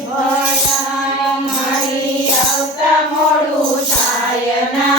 ભરાય મારી આવતા મોડું થાય ના.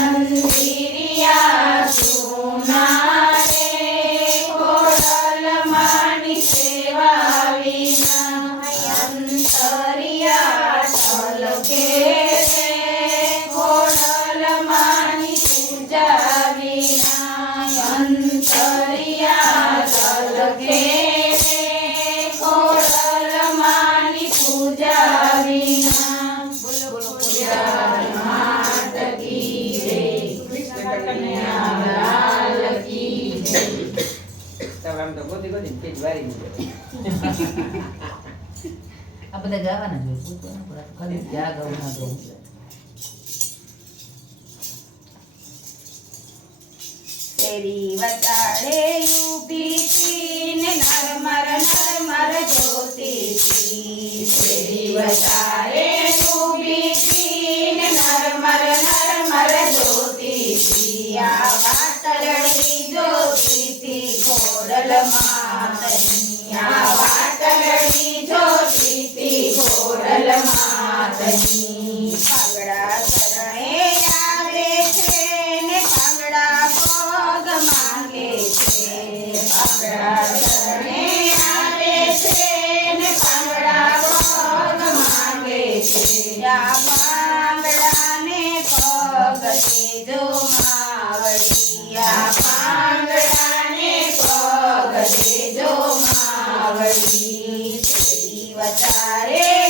Hallelujah. પેટ વારી દીધો આ બધા ગાવાના જોઈએ. ખાલી ક્યાં ગાવું ના ગાવું શેરી વટાળે ઊભી છી ને નરમર નરમર જોતી છી શેરી વટાળે ઊભી છી ને નરમર નરમર જોતી છી આ વાટલડી જોતી પાંગડાને પગ દેજો માવડી આ Parei.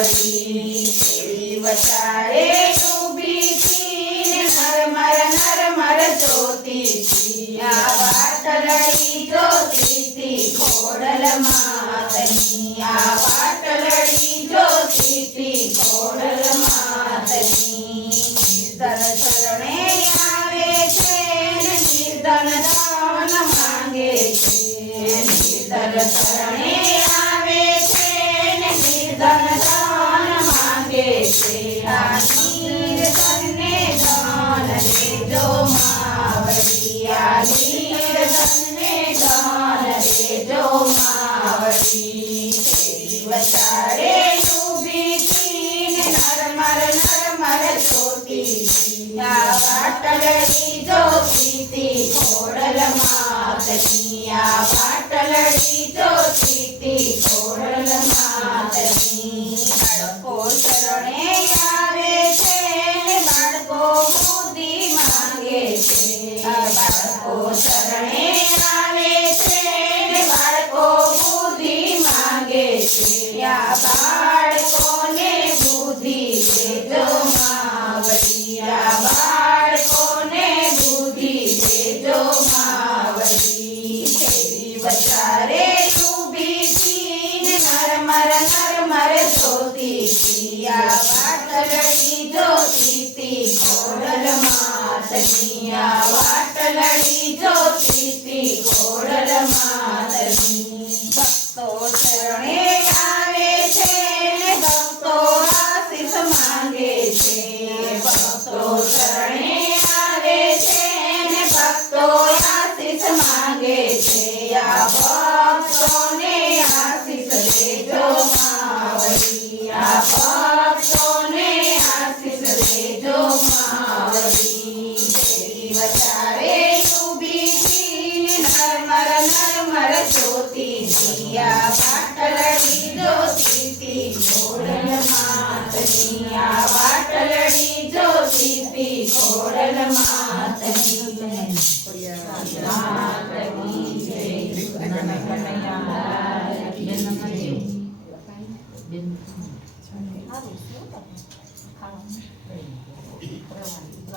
માવડી શેરી વચાળે ઊભી છી ને નરમર જોતી છી આ વાટલડી જોતી તી ખોડલ માતની આ વાટલડી જોતી તી ખોડલ માતની નિર્ધન શરણે આવે છે નિર્ધન દાન માંગે છે નિર્ધન નિર્ધનને દાન દેજો માવડી આ નિર્ધનને દાન દેજો માવડી શેરી આ બાળકોને બુદ્ધિ દેજો માવડી આ બાળકોને બુદ્ધિ દેજો શેરી વચારે ઊભી છી ને નરમર નરમર જોતી આ વાટલડી જોતી તી ખોડલ માતની આ વાટલડી જોતી તી ખોડલ માતની આ ભક્તોને આશીષ દેજો માવડી આ ભક્તોને આશીષ દેજો માવડી શેરી વચારે ને નરમર નરમર જોતી છી આ વાટલડી જોતી તી ખોડલ માતની આ વાટલડી જોતી તી ખોડલ માતની 书的，他们对，我要玩一个。